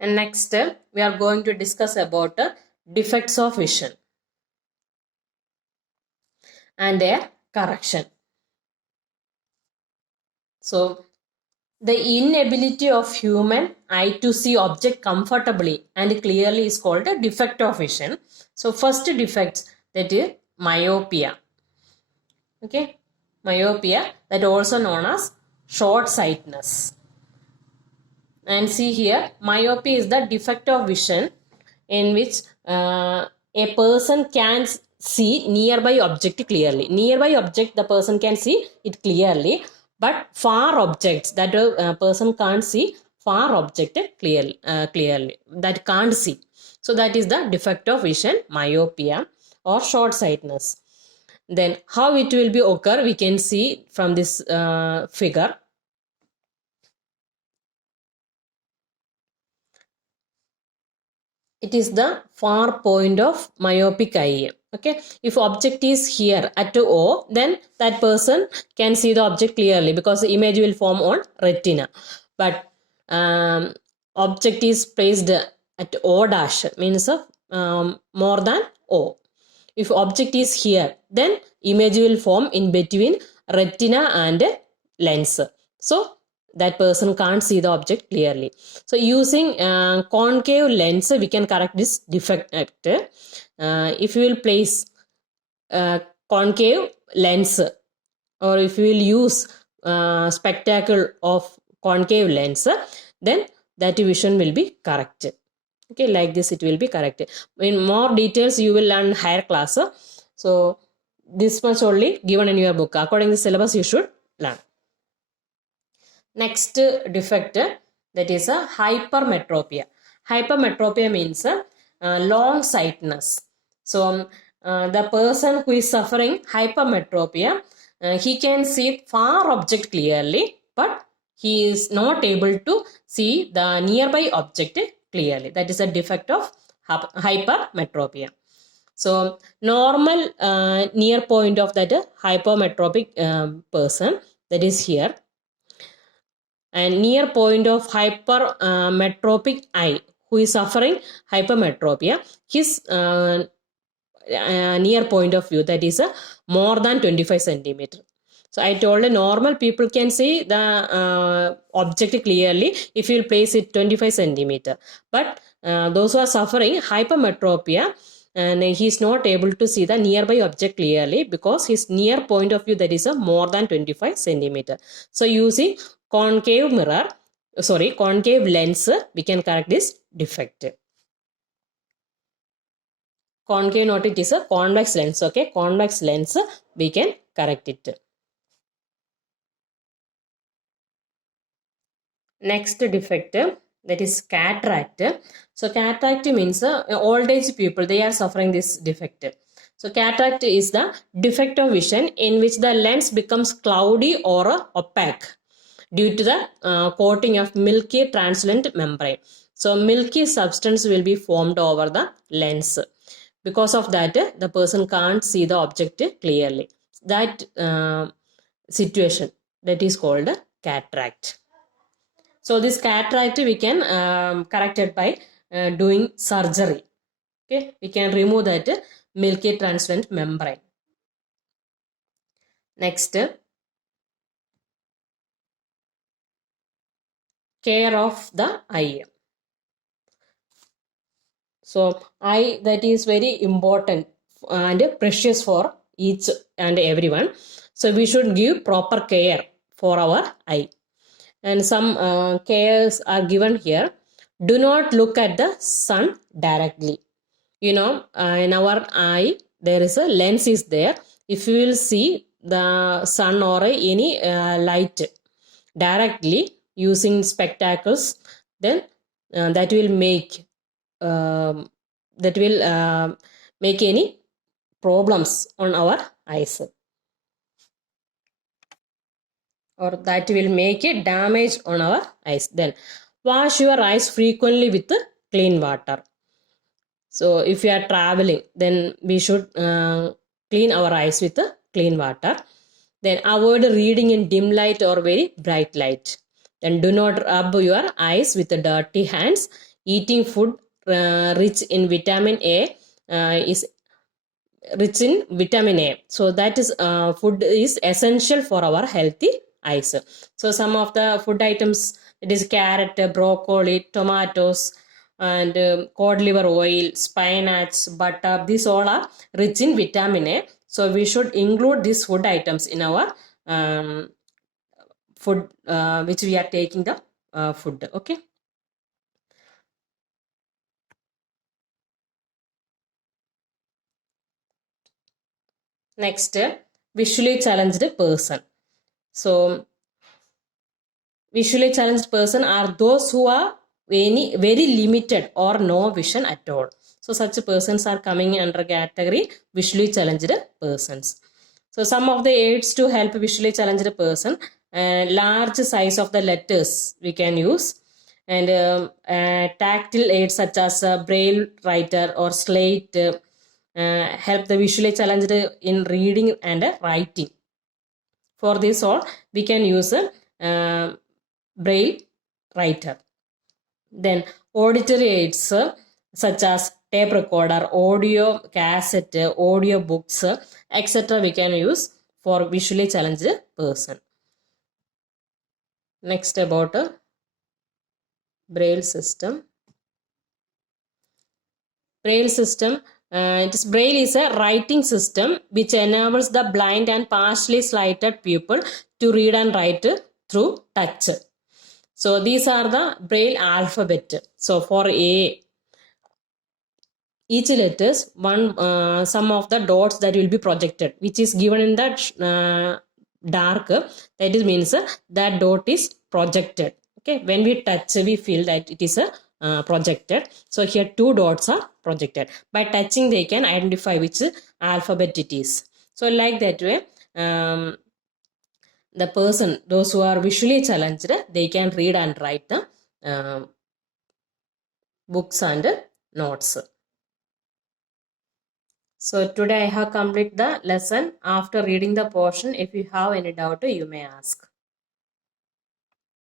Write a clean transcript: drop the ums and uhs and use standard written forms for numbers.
And next, we are going to discuss about defects of vision and their correction. So, the inability of human eye to see object comfortably and clearly is called a defect of vision. So, first defects, that is myopia. Okay, myopia, that also known as short sightedness. And see here, myopia is the defect of vision in which a person can see nearby object clearly. Nearby object the person can see it clearly, but far objects that a person can't see far object clearly, that can't see. So that is the defect of vision, myopia or short sightedness. Then how it will be occur, we can see from this figure. It is the far point of myopic eye. Okay, if object is here at O, then that person can see the object clearly because the image will form on retina. But object is placed at O dash, means more than O. If object is here, then image will form in between retina and lens. So that person can't see the object clearly. So using concave lens, we can correct this defect. If you will place concave lens, or if you will use spectacle of concave lens, then that vision will be correct. Okay, like this it will be correct. In more details you will learn higher class. So this much only given in your book. According to the syllabus you should learn. Next defect, that is a hypermetropia. Hypermetropia means long sightedness. So the person who is suffering hypermetropia, he can see far object clearly, but he is not able to see the nearby object clearly. That is a defect of hypermetropia. So normal near point of that hypermetropic person, that is here, and near point of hypermetropic eye who is suffering hypermetropia, his near point of view, that is more than 25 centimeter. So I told normal people can see the object clearly if you place it 25 centimeter. But those who are suffering hypermetropia, and he is not able to see the nearby object clearly because his near point of view, that is more than 25 centimeter. So using concave lens, we can correct this defect. Concave, not it is a convex lens. Okay, convex lens, we can correct it. Next defect, that is cataract. So cataract means old age people, they are suffering this defect. So cataract is the defect of vision in which the lens becomes cloudy or opaque due to the coating of milky translucent membrane. So milky substance will be formed over the lens. Because of that, the person can't see the object clearly. That situation, that is called cataract. So this cataract we can correct it by doing surgery. Okay, we can remove that milky translucent membrane. Next, care of the eye. So eye, that is very important and precious for each and everyone. So we should give proper care for our eye. And some cares are given here. Do not look at the sun directly. In our eye there is a lens is there. If you will see the sun or any light directly using spectacles, then that will make any problems on our eyes, or that will make a damage on our eyes. Then wash your eyes frequently with clean water. So if you are traveling, then we should clean our eyes with clean water. Then avoid reading in dim light or very bright light. Then do not rub your eyes with dirty hands. eating food rich in vitamin A is rich in vitamin A. So that is food is essential for our healthy eyes. So some of the food items, it is carrot, broccoli, tomatoes, and cod liver oil, spinach, butter. These all are rich in vitamin A. So we should include these food items in our food which we are taking the food. Okay. Next, visually challenged person. So visually challenged person are those who are very limited or no vision at all. So such persons are coming under category visually challenged persons. So some of the aids to help visually challenged person, large size of the letters we can use, and tactile aids such as braille writer or slate help the visually challenged in reading and writing. For this all, we can use a braille writer. Then auditory aids such as tape recorder, audio cassette, audio books, etc. we can use for visually challenged person. Next about braille system. Braille system. Braille is a writing system which enables the blind and partially sighted pupil to read and write through touch. So these are the Braille alphabet. So for A, each letters some of the dots that will be projected, which is given in the dark. That is means that dot is projected. Okay, when we touch, we feel that it is projected. So here two dots are projected. By touching, they can identify which alphabet it is. So like that way, the person, those who are visually challenged, they can read and write the books and notes. So today I have completed the lesson. After reading the portion, if you have any doubt, you may ask.